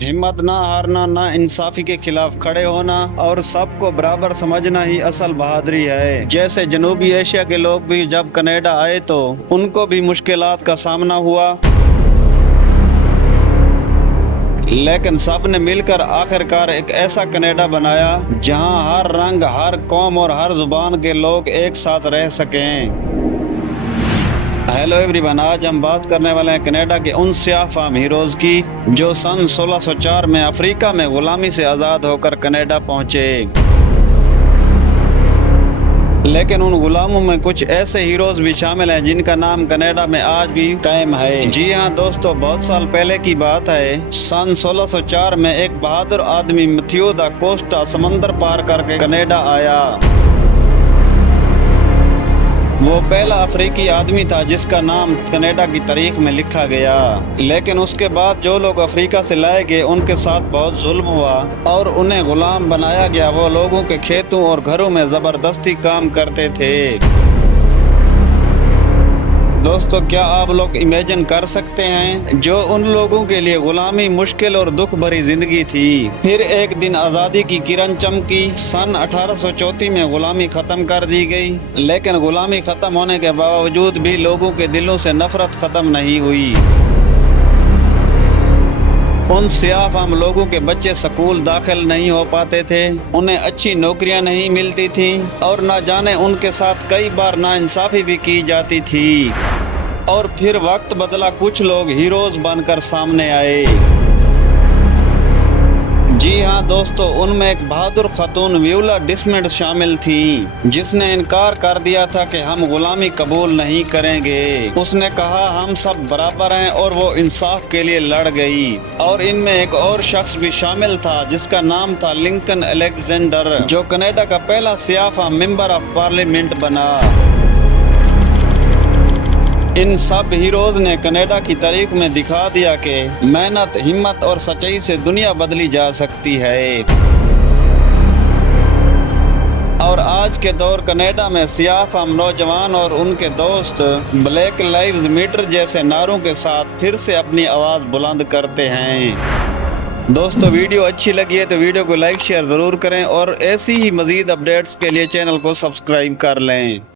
हिम्मत ना हारना, ना इंसाफी के खिलाफ खड़े होना और सबको बराबर समझना ही असल बहादुरी है। जैसे जनूबी एशिया के लोग भी जब कनाडा आए तो उनको भी मुश्किलात का सामना हुआ, लेकिन सब ने मिलकर आखिरकार एक ऐसा कनाडा बनाया जहां हर रंग, हर कौम और हर जुबान के लोग एक साथ रह सकें। हेलो एवरीवन, आज हम बात करने वाले हैं कनाडा के उन स्याह फाम हीरोज की जो सन 1604 में अफ्रीका में गुलामी से आज़ाद होकर कनाडा पहुंचे। लेकिन उन गुलामों में कुछ ऐसे हीरोज भी शामिल हैं जिनका नाम कनाडा में आज भी कायम है। जी हाँ दोस्तों, बहुत साल पहले की बात है। सन 1604 में एक बहादुर आदमी मैथ्यू दा कोस्टा समंदर पार करके कनाडा आया। वो पहला अफ्रीकी आदमी था जिसका नाम कनाडा की तारीख में लिखा गया। लेकिन उसके बाद जो लोग अफ्रीका से लाए गए उनके साथ बहुत जुल्म हुआ और उन्हें गुलाम बनाया गया। वो लोगों के खेतों और घरों में जबरदस्ती काम करते थे। दोस्तों, क्या आप लोग इमेजिन कर सकते हैं जो उन लोगों के लिए गुलामी मुश्किल और दुख भरी जिंदगी थी। फिर एक दिन आज़ादी की किरण चमकी। सन 1834 में गुलामी खत्म कर दी गई, लेकिन गुलामी खत्म होने के बावजूद भी लोगों के दिलों से नफरत खत्म नहीं हुई। उन स्याह फाम लोगों के बच्चे स्कूल दाखिल नहीं हो पाते थे, उन्हें अच्छी नौकरियां नहीं मिलती थी और न जाने उनके साथ कई बार नाइंसाफी भी की जाती थी। और फिर वक्त बदला, कुछ लोग हीरोज बनकर सामने आए। जी हाँ दोस्तों, उनमें एक बहादुर खातून वियोला डिसमंड शामिल थी, जिसने इनकार कर दिया था कि हम गुलामी कबूल नहीं करेंगे। उसने कहा हम सब बराबर हैं और वो इंसाफ के लिए लड़ गई। और इनमें एक और शख्स भी शामिल था जिसका नाम था लिंकन अलेक्जेंडर, जो कनाडा का पहला स्याह मेंबर ऑफ पार्लियामेंट बना। इन सब हीरोज ने कनाडा की तारीख में दिखा दिया कि मेहनत, हिम्मत और सच्चाई से दुनिया बदली जा सकती है। और आज के दौर कनाडा में स्याह फाम नौजवान और उनके दोस्त ब्लैक लाइव्स मैटर जैसे नारों के साथ फिर से अपनी आवाज़ बुलंद करते हैं। दोस्तों, वीडियो अच्छी लगी है तो वीडियो को लाइक शेयर ज़रूर करें और ऐसी ही मज़ीद अपडेट्स के लिए चैनल को सब्सक्राइब कर लें।